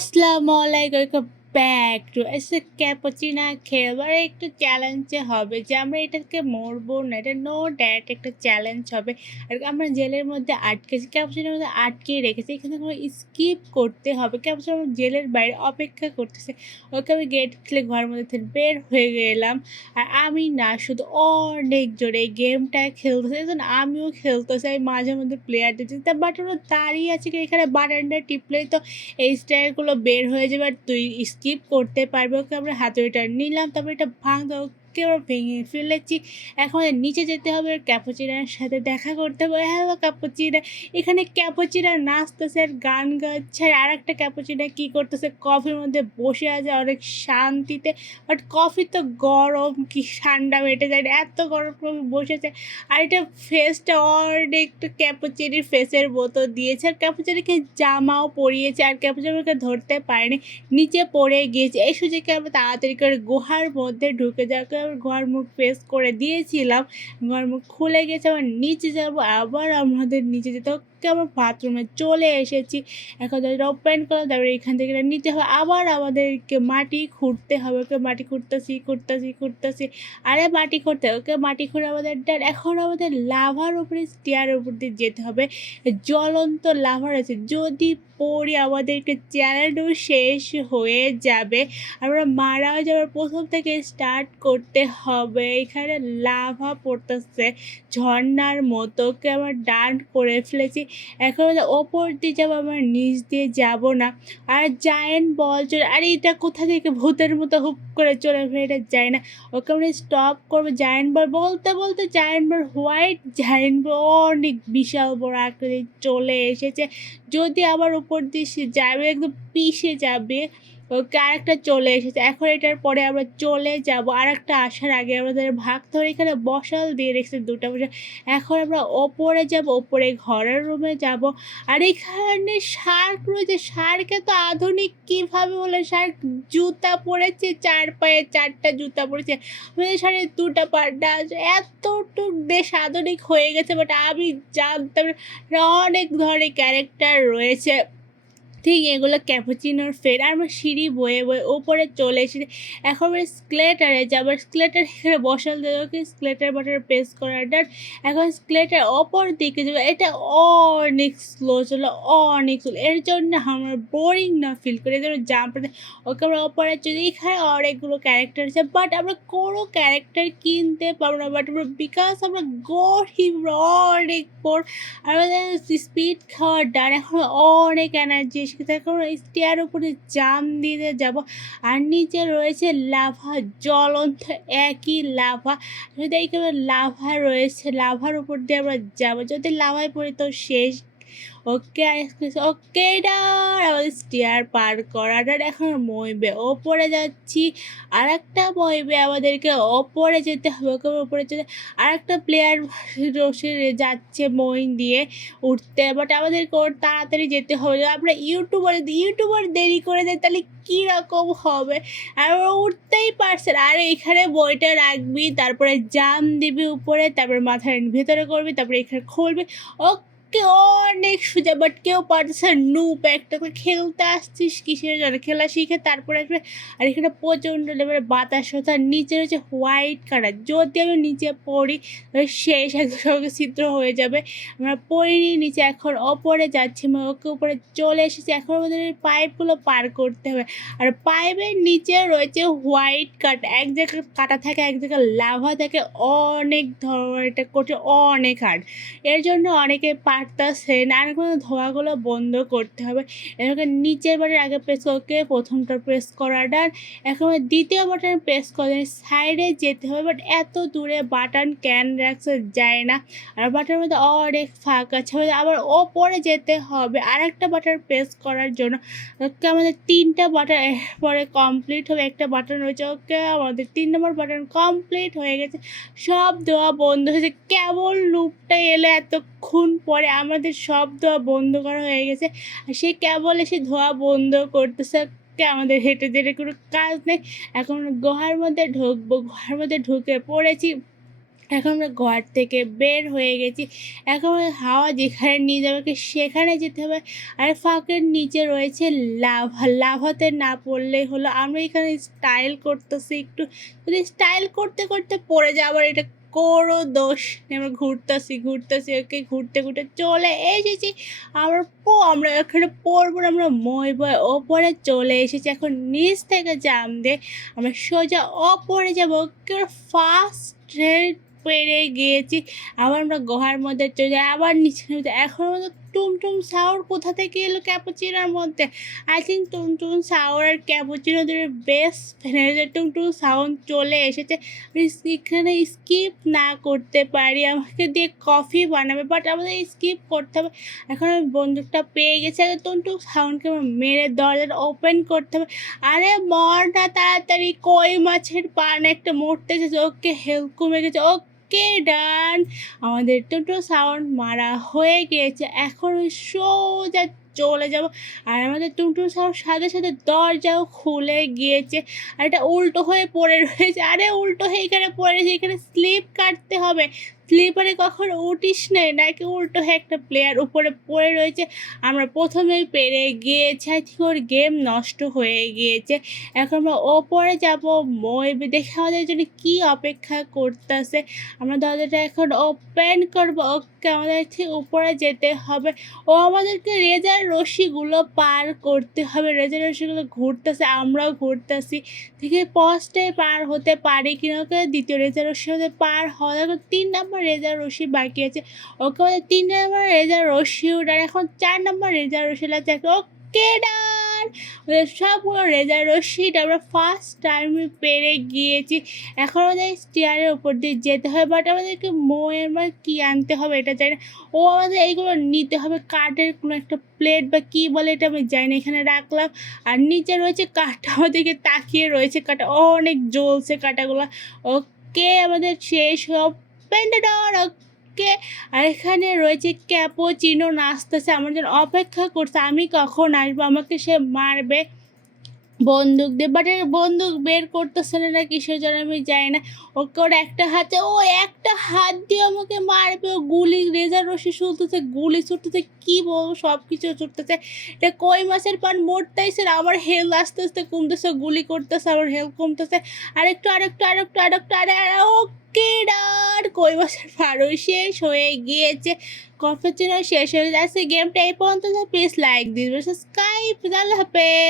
আসসালামু আলাইকুম, welcome back to এসে ক্যাপুচিনো খেলবার একটু চ্যালেঞ্জে হবে যে আমরা এটাকে মরবো না, এটা নো ড্যাট একটা চ্যালেঞ্জ হবে। আর আমরা জেলের মধ্যে আটকেছি, ক্যাপুচিনোর মধ্যে আটকে রেখেছি, এখানে কোনো স্কিপ করতে হবে। ক্যাপুচিনো জেলের বাইরে অপেক্ষা করতেছে, ওকে আমি গেট খুলে ঘরের মধ্যে থেকে বের হয়ে গেলাম। আর আমি না শুধু অনেক জোরে এই গেমটা খেলতেছে, এখন আমিও খেলতেছি, আমি মাঝে মধ্যে প্লেয়ার দিচ্ছি, তা বাট ওরা দাঁড়িয়ে আছে কি এখানে বাটনটা টিপলেই তো এই স্টাইলগুলো বের হয়ে যাবে আর তুই স্কিপ করতে পারবি। ওকে আমরা হাতুড়িটা নিলাম, তারপর এটা ভাঙতে ওকে আমরা ভেঙে ফেলেছি। এখন নিচে যেতে হবে, ক্যাপুচিনোর সাথে দেখা করতে হবে। হ্যালো ক্যাপুচিনো, এখানে ক্যাপুচিনো নাচতেছে আর গান গাচ্ছে, আর একটা ক্যাপুচিনো কী করতেছে, কফির মধ্যে বসে আছে অনেক শান্তিতে। বাট কফি তো গরম, কি ঠান্ডা মেটে যায় না, এত গরম কফি বসেছে। আর এটা ফেসটা অনেক ক্যাপুচিনির ফেসের মতো দিয়েছে, আর ক্যাপুচিনোকে জামাও পরিয়েছে, আর ক্যাপুচিনোকে ধরতে পারেনি, নিচে পড়ে গিয়েছে। এই সুযোগে আমরা তাড়াতাড়ি করে গুহার মধ্যে ঢুকে যাওয়াকে ঘর মুখ ফেস করে দিয়েছিলাম, ঘর মুখ খুলে গেছে। আবার নিচে যাবো, আবার আমাদের নিচে যেতে হবে। আমরা বাথরুমে চলে এসেছি, এখন দরজা ওপেন করলাম, তারপরে এখান থেকে নিতে হবে, আবার আমাদেরকে মাটি খুঁড়তে হবে। ওকে মাটি খুঁড়তেছি, আরে মাটি খুঁড়তে ওকে মাটি খুঁড়ে আমাদের ডান। এখন আমাদের লাভার উপরে স্টিয়ারের উপর দিয়ে যেতে হবে, জ্বলন্ত লাভা রয়েছে, যদি পড়ি আমাদেরকে চ্যানেলটাও শেষ হয়ে যাবে, আমরা মারা যাওয়ার প্রথম থেকে স্টার্ট করতে হবে। এখানে লাভা পড়তেছে ঝর্নার মতো, ওকে আমার ডান করে ফেলেছি। এখন ওপর দিয়ে যাবো, আমার নিচ দিয়ে যাব না। আর জায়েন্ট বল চলে, আরে এটা কোথা থেকে ভূতের মতো হুপ করে চলে এটা যায় না। ওকে আমরা স্টপ করবো। জায়েন্ট বল বলতে বলতে জায়েন্ট বল, হোয়াইট জায়েন্ট বল অনেক বিশাল বড় আকারে চলে এসেছে, যদি আবার উপর দিয়ে সে যাবে একদম পিষে যাবে। ওকে আরেকটা চলে এসেছে, এখন এটার পরে আমরা চলে যাব। আরেকটা আসার আগে আমাদের ভাগ ধরে এখানে বসাল দিয়ে রেখেছে দুটা বসাল। এখন আমরা ওপরে যাব, ওপরে ঘরের রুমে যাব। আর এখানে শার্ক রয়েছে, শার্কে তো আধুনিক কীভাবে বলে, শার্ক জুতা পরেছে, 4 পায়ে 4টা জুতা পরেছে, আমাদের শাড়ির 2টা পাড্ডা আছে, এতটুক বেশ আধুনিক হয়ে গেছে। বাট আমি জানতাম না অনেক ধরনের ক্যারেক্টার রয়েছে। ঠিক এগুলো ক্যাপুচিনোর ফের। আর আমরা সিঁড়ি বয়ে বয়ে ওপরে চলে এসেছি, এখন আমরা স্কেলেটারে যাবো। স্কেলেটার এখানে বসাল দেওয়াকে স্কেলেটার বাটনে প্রেস করার ডান। এখন স্কেলেটার অপর দিকে যাবো, এটা অনেক স্লো চলো, অনেক স্লো, এর জন্য আমরা বোরিং না ফিল করি, এর জন্য জাম্প ওকে আমরা অপরে চলি। এখানে অনেকগুলো ক্যারেক্টার আছে, বাট আমরা কোনো ক্যারেক্টার কিনতে পারবো না, বাট আমরা বিকজ আমরা গরিব, অনেক পোর। আমাদের স্পিড খাওয়ার ডান। এখন অনেক এনার্জি এখন স্টিয়ার উপরে জাম দিতে যাব। আর নিচে রয়েছে লাভা, জ্বলন্ত একই লাভা, যদি এইখানে লাভা রয়েছে, লাভার উপর দিয়ে আমরা যাবো, যদি লাভায় পড়ি তো শেষ। ওকে ওকে ডার, আমাদের স্টিয়ার পার করার এখন মইবে ওপরে যাচ্ছি। আর একটা মইবে আমাদেরকে ওপরে যেতে হবে, ওকে ওপরে যেতে আর একটা প্লেয়ার রসে যাচ্ছে মই দিয়ে উঠতে, বাট আমাদেরকে ওর তাড়াতাড়ি যেতে হবে। আমরা ইউটিউবার দেরি করে দেয় তাহলে কীরকম হবে, আর ওরা উঠতেই পারছে না। আর এখানে বইটা রাখবি, তারপরে জাম দিবি উপরে, তারপরে মাথার ভেতরে করবি, তারপরে এখানে খুলবি। ওকে অনেক সোজা, বাট কেউ পারছে নুপ একটা করে। খেলতে আসছিস কিসের জন্য, খেলা শিখে তারপরে আসবে। আর এখানে প্রচণ্ড লেভেলের বাতাস হচ্ছে, আর নিচে রয়েছে হোয়াইট কালার, যদি আমি নিচে পড়ি শেষ, একসঙ্গে ছিদ্র হয়ে যাবে। আমরা পড়িনি নিচে, এখন ওপরে যাচ্ছি, ওকে উপরে চলে এসেছি। এখন আমাদের পাইপগুলো পার করতে হবে, আর পাইপের নিচে রয়েছে হোয়াইট কাট, এক জায়গায় কাটা থাকে, এক জায়গায় লাভা থাকে, অনেক ধরনের, এটা করছে অনেক হার্ড, এর জন্য অনেকে পারতেছে না। আর কোনো ধোয়াগুলো বন্ধ করতে হবে। এটাকে নিচের বাটন আগে প্রেস করকে প্রথমটা প্রেস করা ডান। এখন দ্বিতীয় বাটন প্রেস করে সাইডে যেতে হবে, বাট এত দূরে বাটন ক্যান রাখতে যায় না, আর বাটনের মধ্যে অনেক ফাঁক আছে, আবার ওপরে যেতে হবে আরেকটা বাটন প্রেস করার জন্য। ওকে আমাদের 3টা বাটন পরে কমপ্লিট হবে, একটা বাটন রয়েছে। ওকে আমাদের 3 নম্বর বাটন কমপ্লিট হয়ে গেছে, সব দেওয়া বন্ধ হয়েছে। কেবল লুপটা এলো এতক্ষণ পরে, আমাদের সব ধোয়া বন্ধ করা হয়ে গেছে, আর সে কেবল এসে ধোয়া বন্ধ করতেছে। আমাদের হেঁটে যেতে কোনো কাজ নেই। এখন গুহার মধ্যে ঢুকবো, গুহার মধ্যে ঢুকে পড়েছি। এখন আমরা ঘর থেকে বের হয়ে গেছি। এখন আমাদের হাওয়া যেখানে নিয়ে যাবে ওকে সেখানে যেতে হবে। আর ফাঁকের নিচে রয়েছে লাভা। লাভাতে না পড়লেই হলো। আমরা এখানে স্টাইল করতেছি একটু। যদি স্টাইল করতে, করতে পড়ে যাই আবার এটা কোনো দোষ নেই। আমরা ঘুরতেছি ওকে ঘুরতে, ঘুরতে চলে এসেছি। আমরা এখানে পড়বো না, আমরা মই বয়ে ওপরে চলে এসেছি। এখন নিচ থেকে জাম্প দিয়ে আমরা সোজা ওপরে যাবো। ফার্স্ট পেরে গিয়েছি। আবার আমরা গুহার মধ্যে চলে যাই, আবার নিচে নেমে যাই। এখন আমাদের টুমটুম সাউন্ড কোথা থেকে এলো ক্যাপুচিনোর মধ্যে? আই থিঙ্ক টুমটুম সাউন্ড আর ক্যাপুচিনো দুটোর বেস্ট ফ্রেন্ড। টুমটুম সাউন্ড চলে এসেছে। আমি এখানে স্কিপ না করতে পারি, আমাকে দিয়ে কফি বানাবে, বাট আমাদের স্কিপ করতে হবে। এখন আমি বন্দুকটা পেয়ে গেছি, আগে টুমটুম সাউন্ডকে আমার মেরে দরজাটা ওপেন করতে হবে। আরে মর না তাড়াতাড়ি, কই মাছের পান একটা মরতে গেছে, ওকে হেল্প কমে গেছে। ওকে ডান, আমাদের টোটো সাউন্ড মারা হয়ে গিয়েছে। এখন ওই সোজা চলে যাব। আর আমাদের টুনটুন সাউন্ড সাথে সাথে দরজাও খুলে গিয়েছে। আর এটা উল্টো হয়ে পড়ে রয়েছে। আরে উল্টো হয়ে এখানে পড়ে রয়েছে, এখানে স্লিপ কাটতে হবে। স্লিপারে কখনো উঠিস নেই নাকি উল্টো হয়ে একটা প্লেয়ার উপরে পড়ে রয়েছে। আমরা প্রথমেই পেরে গিয়েছি, আই থিঙ্ক ওর গেম নষ্ট হয়ে গিয়েছে। এখন আমরা ওপরে যাব, মই দেখে আমাদের জন্য কী অপেক্ষা করতেছে। আমরা দরজাটা এখন ওপেন করবো। ওকে, আমাদের ঠিক উপরে যেতে হবে। ও আমাদেরকে রেজার রশিগুলো পার করতে হবে। রেজার রশিগুলো ঘুরতেছে, আমরাও ঘুরতেছি। থেকে পোস্টে পার হতে পারি কিনা, ওকে দ্বিতীয় রেজার রশি আমাদের পার হওয়া। এখন 3 নম্বর রেজার রশি বাকি আছে। ওকে আমাদের 3 নম্বর রেজার রশি উঠার। এখন 4 নম্বর রেজার রশি লাগছে। ওকে ডান, ওদের সবগুলো রেজার রশিটা আমরা ফার্স্ট টাইমে পেরে গিয়েছি। এখন আমাদের স্টিয়ারের উপর দিয়ে যেতে হবে, বাট আমাদেরকে মোয়ের বা কী আনতে হবে এটা জানি না। ও আমাদের এইগুলো নিতে হবে, কাঠের কোনো একটা প্লেট বা কী বলে এটা আমি জানি না। এখানে রাখলাম, আর নিচে রয়েছে কাঠটা, আমাদেরকে তাকিয়ে রয়েছে কাটা, অনেক জ্বলছে কাটাগুলো। ওকে, আমাদের শেষ ওপেন দ্য ডোর। ওকে, আর এখানে রয়েছে ক্যাপুচিনো নাচতেছে, আমার জন্য অপেক্ষা করছে আমি কখন আসবো, আমাকে সে মারবে বন্দুক দিয়ে। বাট বন্দুক বের করতেছে না কিসের জন্য আমি জানি না। ওকে ওর একটা হাতে, ও একটা হাত দিয়ে আমাকে মারবে। ও গুলি, রেজার রশি ছুটতেছে, গুলি ছুটতেছে, কী বলবো, সব কিছু ছুটতেছে। এটা কই মাছের পান মরতেছে, আমার হেলথ আস্তে আস্তে কমতেছে, গুলি করতেছে, আমার হেলথ কমতেছে। আরেকটু আরে ওকে ডান, কই মাছের পানও শেষ হয়ে গিয়েছে, কফির জন্য শেষ হয়ে যাচ্ছে। গেমটা এই পর্যন্ত। Please like this, subscribe. আল্লাহ হাফেজ।